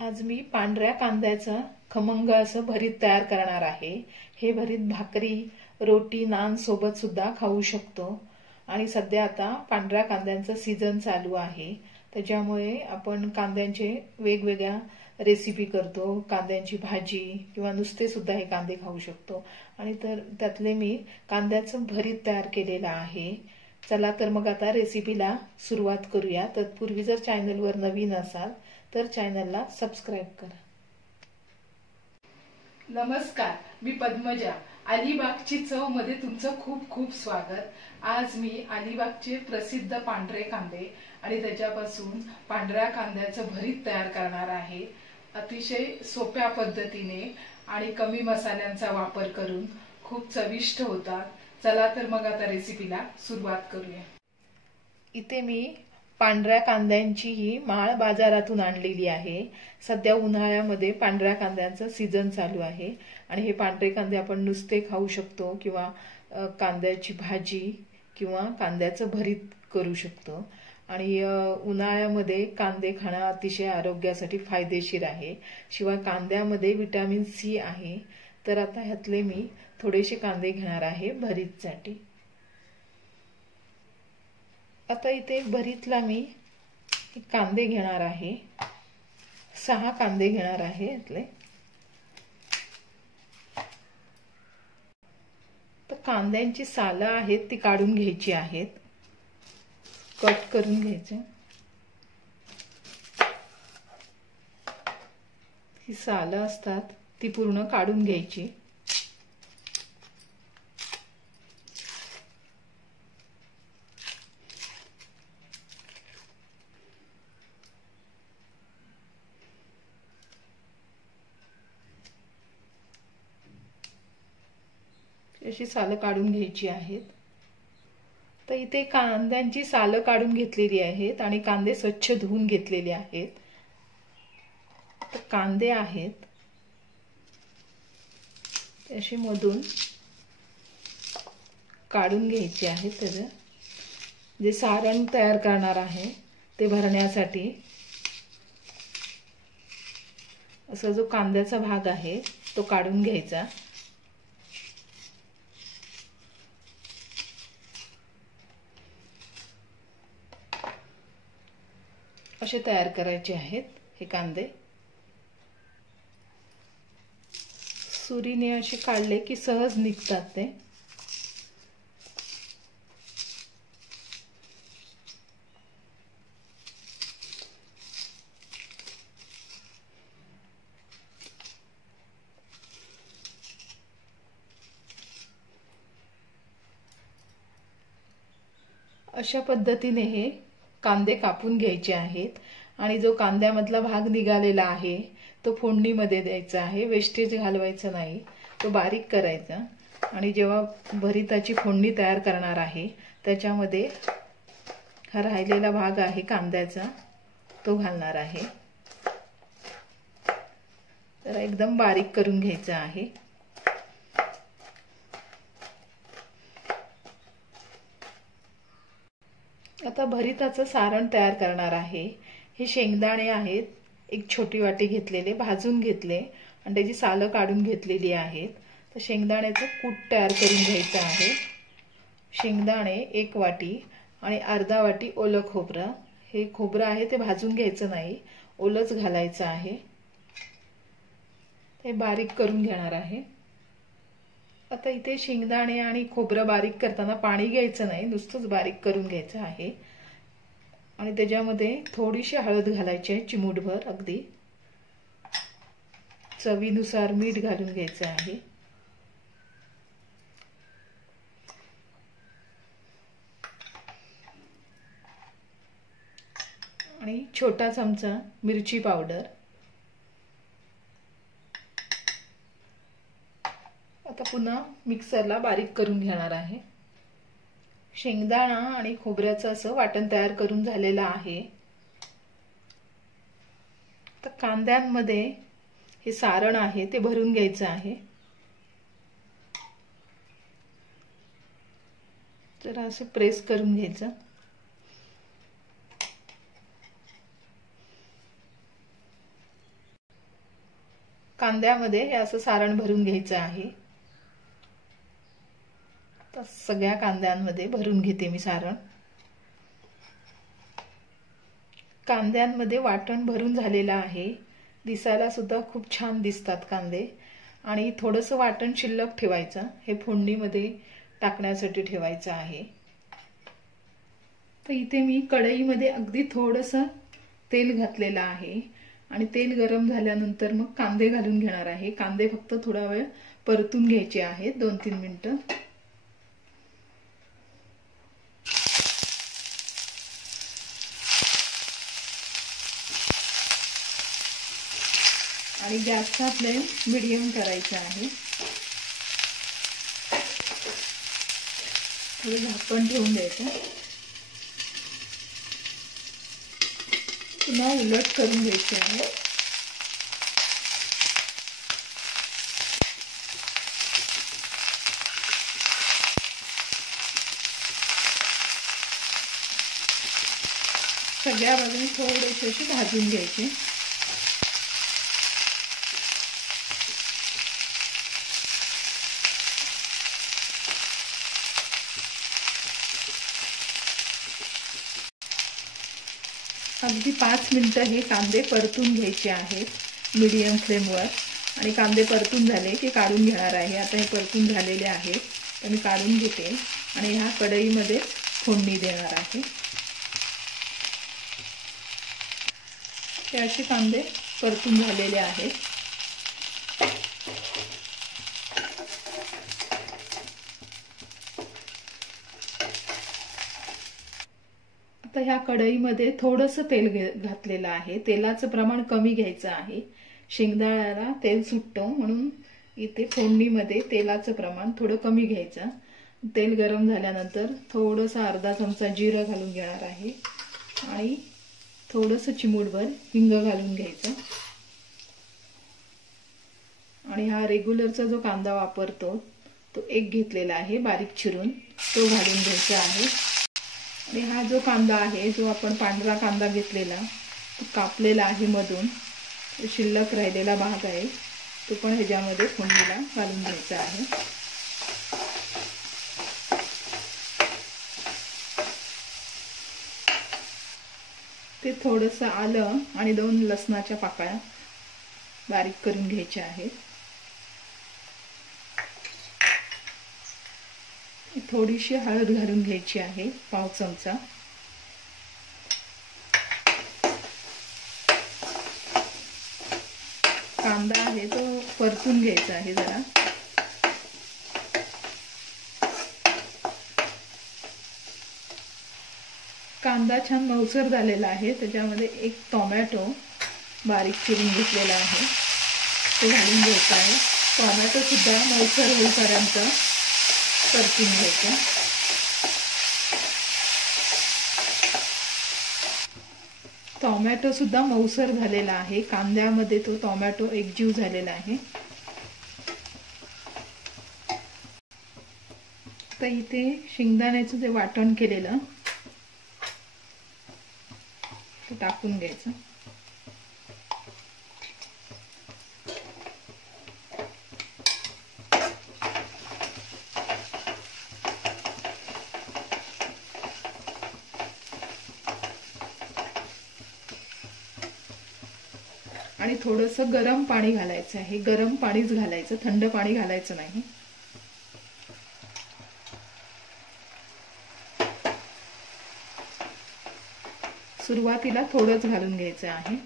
आज मी पांढऱ्या कांद्याचं खमंग असं भरीत तयार करणार आहे। हे भरीत भाकरी, रोटी, नान सोबत सुद्धा खाऊ शकतो। आणि सध्या आता पांढऱ्या कांद्यांचं सीजन चालू आहे, त्याच्यामुळे आपण कांद्यांचे वेगवेगळ्या रेसिपी करतो। कांद्यांची भाजी किंवा नुसते सुद्धा हे कांदे खाऊ शकतो। आणि त्यातले मी कांद्याचं भरीत तयार केलेलं आहे। चला तर मग आता रेसिपीला सुरुवात करूया। तत्पूर्वी जर चॅनलवर नवीन असाल तर चॅनलला सबस्क्राइब करा। नमस्कार, मी पद्मजा। अलिबागची चव मध्ये तुमचं खूप खूप स्वागत। आज मी अलिबागचे प्रसिद्ध पांढरे कांदे आणि त्याच्यापासून पांढऱ्या कांद्याचं भरीत तयार करणार आहे। अतिशय सोप्या पद्धतीने आणि कमी मसाल्यांचा वापर करून खूप चविष्ट होतात। चला तर मग आता रेसिपीला सुरुवात करूया। इथे मी पांढऱ्या कांद्यांची ही माळ बाजारातून आणलेली आहे। सध्या उन्हाळ्यामध्ये पांढऱ्या कांद्यांचं सीजन चालू आहे आणि हे पांढरे कांदे आपण नुसते खाऊ शकतो किंवा कांद्याची भाजी किंवा कांद्याचं भरीत करू शकतो। आणि उन्हाळ्यामध्ये कांदे खाणं अतिशय आरोग्यासाठी फायदेशीर आहे। शिवाय कांद्यामध्ये व्हिटॅमिन सी आहे। तर आता ह्यातले मी थोडेसे कांदे घेणार आहे भरीतसाठी। आता इथे भरीतला मी कांदे घेणार आहे, 6 कांदे घेणार आहे यातले। तर कांद्यांची सालं आहेत ती काढून घ्यायची आहेत, कट करून घ्यायचे। ही सालं असतात ती पूर्ण काढून घ्यायची। अशी सालं काढून घ्यायची आहेत। तर इथे कांद्यांची सालं काढून घेतलेली आहेत आणि कांदे स्वच्छ धुवून घेतलेले आहेत। तर कांदे आहेत अशी मधून काढून घ्यायचे आहेत। त्याचं जे सारण तयार करणार आहे ते भरण्यासाठी असा जो कांद्याचा भाग आहे तो काढून घ्यायचा। असे तयार करायचे आहेत हे कांदे। सुरीने असे काढले की सहज निघतात ते। अशा पद्धतीने हे कांदे कापून घ्यायचे आहेत आणि जो कांद्यामधला भाग निघालेला आहे तो फोडणीमध्ये द्यायचा आहे। वेस्टेज घालवायचं नाही, तो बारीक करायचा। आणि जेव्हा भरीताची फोडणी तयार करणार आहे त्याच्यामध्ये हा राहिलेला भाग आहे कांद्याचा तो घालणार आहे। तर एकदम बारीक करून घ्यायचा आहे। आता भरीताचं सारण तयार करणार आहे। हे शेंगदाणे आहेत, एक छोटी वाटी घेतलेले, भाजून घेतले आणि त्याची सालं काढून घेतलेली आहेत। तर शेंगदाण्याचं कूट तयार करून घ्यायचं आहे। शेंगदाणे 1 वाटी आणि अर्धा वाटी ओलं खोबरं। हे खोबरं आहे ते भाजून घ्यायचं नाही, ओलंच घालायचं आहे। ते बारीक करून घेणार आहे। आता इथे शेंगदाणे आणि खोबरं बारीक करताना पाणी घ्यायचं नाही, नुसतंच बारीक करून घ्यायचं आहे। आणि त्याच्यामध्ये थोडीशी हळद घालायची आहे, चिमूटभर अगदी। चवीनुसार मीठ घालून घ्यायचं आहे। आणि छोटा चमचा मिरची पावडर। आता पुन्हा मिक्सरला बारीक करून घेणार आहे। शेंगदाणा आणि खोबऱ्याचं असं वाटण तयार करून झालेलं आहे। तर कांद्यांमध्ये हे सारण आहे ते भरून घ्यायचं आहे। जरा असं प्रेस करून घ्यायचं। कांद्यामध्ये हे असं सारण भरून घ्यायचं आहे। तर सगळ्या कांद्यांमध्ये भरून घेते मी सारण। कांद्यांमध्ये वाटण भरून झालेलं आहे। दिसायला सुद्धा खूप छान दिसतात कांदे। आणि थोडंसं वाटण शिल्लक ठेवायचं, हे फोडणीमध्ये टाकण्यासाठी ठेवायचं आहे। तर इथे मी कढईमध्ये अगदी थोडंसं तेल घातलेलं आहे आणि तेल गरम झाल्यानंतर मग कांदे घालून घेणार आहे। कांदे फक्त थोडा वेळ परतून घ्यायचे आहेत, 2-3 मिनिटं। आणि गॅसचा फ्लेम मीडियम करायचा आहे। थोडं झाकण ठेवून द्यायचं, पुन्हा उलट करून घ्यायचे आहे। सगळ्या बाजूने थोडेसे असे भाजून घ्यायचे। अगदी 5 मिनिटं हे कांदे परतून घ्यायचे आहेत मीडियम फ्लेमवर। आणि कांदे परतून झाले की काढून घेणार आहे। आता हे परतून झालेले आहेत, तर मी काढून घेते आणि ह्या कढईमध्ये फोडणी देणार आहे। हे असे कांदे परतून झालेले आहेत। आता ह्या कढईमध्ये थोडंसं तेल घातलेलं आहे। तेलाचं प्रमाण कमी घ्यायचं आहे, शेंगदाण्याला तेल सुटतं म्हणून इथे फोडणीमध्ये तेलाचं प्रमाण थोडं कमी घ्यायचं। तेल गरम झाल्यानंतर थोडंसं अर्धा चमचा जिरं घालून घेणार आहे आणि थोडंसं चिमूटभर हिंग घालून घ्यायचं। आणि हा रेग्युलरचा जो कांदा वापरतो तो एक घेतलेला आहे बारीक चिरून, तो घालून घ्यायचा आहे। आणि हा जो कांदा आहे, जो आपण पांढरा कांदा घेतलेला तो कापलेला आहे मधून, शिल्लक राहिलेला भाग आहे तो पण ह्याच्यामध्ये फोडणीला घालून घ्यायचा आहे। ते थोडंसं आलं आणि 2 लसणाच्या पाकळ्या बारीक करून घ्यायच्या आहेत। थोडीशी हळद घालून घ्यायची आहे, पाव चमचा। कांदा आहे तो परतून घ्यायचा आहे जरा। कांदा छान मऊसर झालेला आहे, त्याच्यामध्ये एक टोमॅटो बारीक चिरून घेतलेला आहे तो घालून घ्यायचा आहे। टोमॅटो सुद्धा मऊसर होईपर्यंत परतून घ्यायचा। टोमॅटो सुद्धा मऊसर झालेला आहे, कांद्यामध्ये तो टोमॅटो एकजीव झालेला आहे। तर इथे शेंगदाण्याचं जे वाटण केलेलं ते टाकून घ्यायचं। आणि थोडंसं गरम पाणी घालायचं आहे, गरम पाणीच घालायचं, थंड पाणी घालायचं नाही। सुरुवातीला थोडंच घालून घ्यायचं आहे।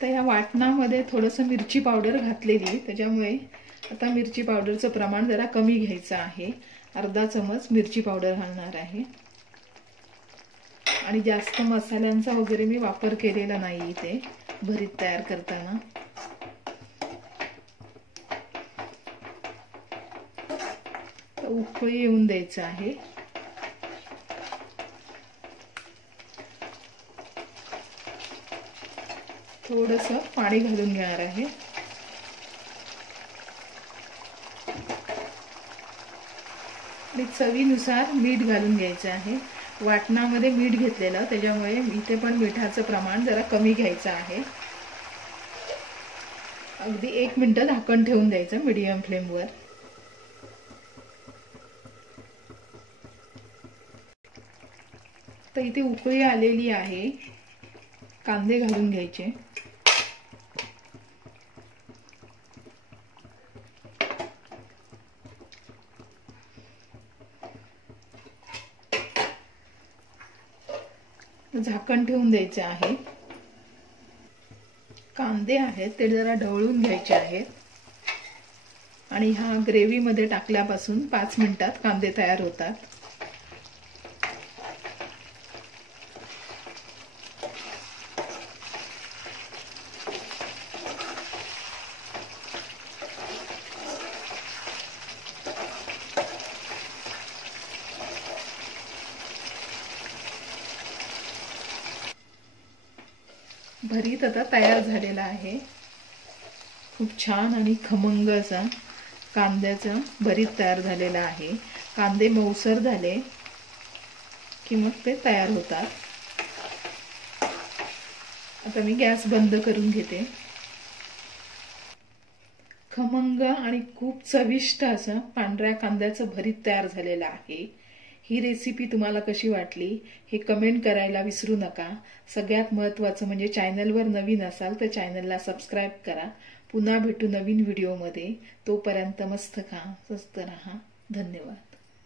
तर या वाटणामध्ये थोडंसं मिरची पावडर घातलेली, त्याच्यामुळे आता मिरची पावडरचं प्रमाण जरा कमी घ्यायचं आहे। अर्धा चमच मिरची पावडर घालणार आहे। आणि जास्त मसाल्यांचा वगैरे मी वापर केलेला नाही इथे भरीत तयार करताना। उकळी येऊन द्यायचं आहे। थोडंसं पाणी घालून घेणार आहे। आणि चवीनुसार मीठ घालून घ्यायचं आहे। वाटणामध्ये मीठ घेतलेलं, त्याच्यामुळे इथे पण मिठाचं प्रमाण जरा कमी घ्यायचं आहे। अगदी 1 मिनिट झाकण ठेवून द्यायचं मीडियम फ्लेमवर। तर इथे उकळी आलेली आहे, कांदे घालून घ्यायचे। झाकण ठेवून द्यायचे आहे। कांदे आहेत ते जरा ढवळून घ्यायचे आहेत आणि हा ग्रेव्ही मध्ये टाकल्यापासून 5 मिनिटात कांदे तयार होतात। भरीत आता तयार झालेला आहे। खूप छान आणि खमंग असा कांद्याचं भरीत तयार झालेला आहे। कांदे मऊसर झाले की मग ते तयार होतात। आता मी गॅस बंद करून घेते। खमंग आणि खूप चविष्ट असं पांढऱ्या कांद्याचं भरीत तयार झालेलं आहे। ही रेसिपी तुम्हाला कशी वाटली हे कमेंट करायला विसरू नका। सगळ्यात महत्त्वाचं म्हणजे चॅनलवर नवीन असाल तर चॅनलला सबस्क्राइब करा। पुन्हा भेटू नवीन व्हिडिओमध्ये। तोपर्यंत मस्त खा, स्वस्त रहा। धन्यवाद।